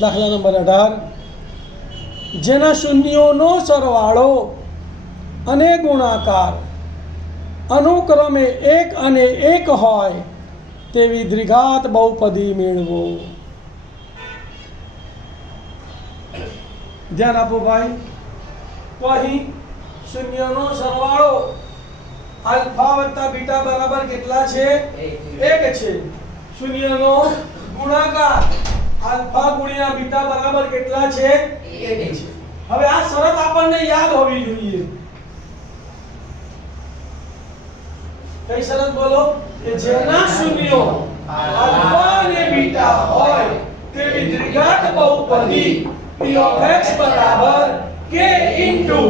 દાખલા નંબર 18, જેના શૂન્યોનો સરવાળો અને ગુણાકાર અનુક્રમે 1 અને 1 હોય તેવી દ્વિઘાત બહુપદી મેળવો. ધ્યાન આપો ભાઈ. તો અહીં શૂન્યનો સરવાળો આલ્ફા વત્તા બીટા બરાબર કેટલા છે? 1 છે. શૂન્યનો ગુણાકાર આલ્ફા ગુણ્યા બીટા બરાબર કેટલા છે? 1 છે. હવે આ શરત આપણને યાદ હોવી જોઈએ. કઈ શરત બોલો? કે જેના શૂન્યો આલ્ફા અને બીટા હોય તેવી દ્વિઘાત બહુપદી p of x બરાબર k into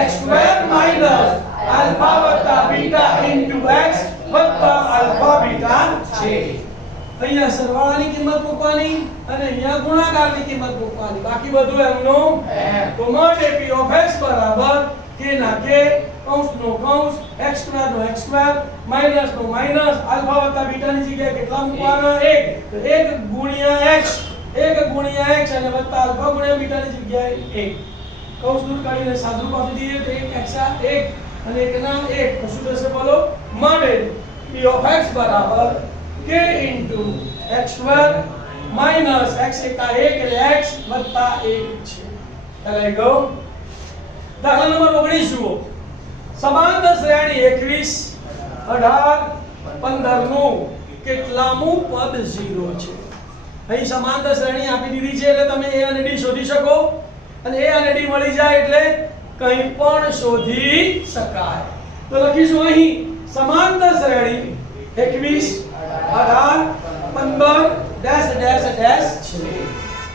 x square minus alpha વત્તા બીટા into x વત્તા alpha બીટા છે. અહીંયા સરવાળાની કિંમત મૂકવાની અને અહીંયા ગુણાકારની કિંમત મૂકવાની, બાકી બધું એમનું તો માટે p of x બરાબર k ના k કૌંસનો કૌંસ x સ્ક્વેર નો x સ્ક્વેર માઈનસ નો માઈનસ આલ્ફા વત્તા બીટાની જગ્યાએ કેટલા મૂકવાના? 1. તો 1 ગુણ્યા x, 1 ગુણ્યા x અને વત્તા આલ્ફા ગુણ્યા બીટાની જગ્યાએ 1. કૌંસ દૂર કાઢીને સાદુરૂપ આપી દઈએ તો 1 એક્સા 1 અને 1 ના 1 તો શું થશે બોલો? માટે p of x બરાબર k into x square minus x એકા 1 એટલે x વત્તા 1 છે. ચાલો ગો. દાખલા નંબર 19 જુઓ. સમાંતર શ્રેણી 21, 18, 15 નું કેટલામું પદ 0 છે? અહીં સમાંતર શ્રેણી આપી દીધી છે એટલે તમે a અને d શોધી શકો અને a અને d મળી જાય એટલે કંઈ પણ શોધી શકાય. તો લખીશું અહીં સમાંતર શ્રેણી 21, 18, 15 ડેશ ડેશ ડેશ છે.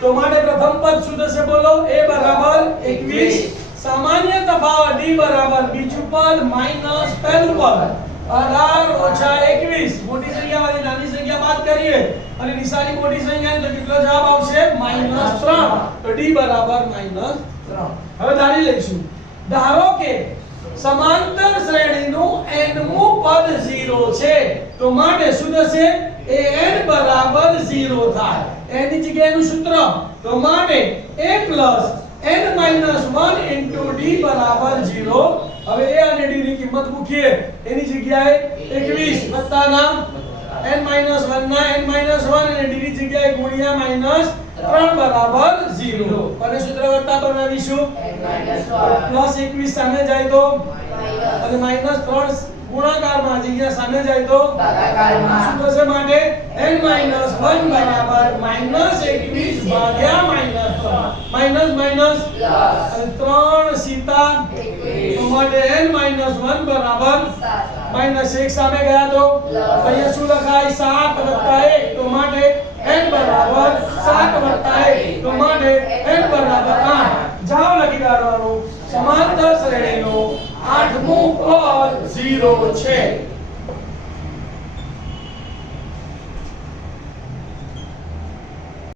તો માટે પ્રથમ પદ શું થશે બોલો? a બરાબર 21, સામાન્ય તફાવત d બરાબર બીજું પદ માઈનસ પહેલું પદ 18 ઓછા 21. મોટી સંખ્યામાંથી નાની સંખ્યા બાદ કરીએ અને નિશાની મોટી સંખ્યાની તો કેટલો જવાબ આવશે? -3. તો d બરાબર -3. હવે ધારી લઈશું. ધારો કે સમાંતર શ્રેણીનું nમું પદ 0 છે તો માટે શું થશે? an બરાબર 0 થાય. n ની જગ્યાએનું સૂત્ર તો માટે a n-1 into d બરાબર 0. હવે a અને d ની કિંમત મૂકીએ. એની જગ્યાએ 21 વત્તાના n-1 ના n-1 અને d ની જગ્યાએ ગુણ્યા -3 બરાબર 0. અને સૂત્ર વત્તા બનાવીશું. +21 સામે જાય તો અને -3 ગુણાકારમાં જગ્યા સામે જાય તો ભાગાકારમાં. શું થશે માટે n-1 બરાબર -21 ભાગ્યા -3 માઈનસ અને 3 સીતા તો માટે n-1 બરાબર -1 સામે ગયા તો અહીંયા શું લખાય? 7 + 1 તો માટે n બરાબર 7 + 1 તો માટે n બરાબર 8. જાવ લખી કાઢવાનું. સમાંતર શ્રેણીનો 8મું પદ 0 છે.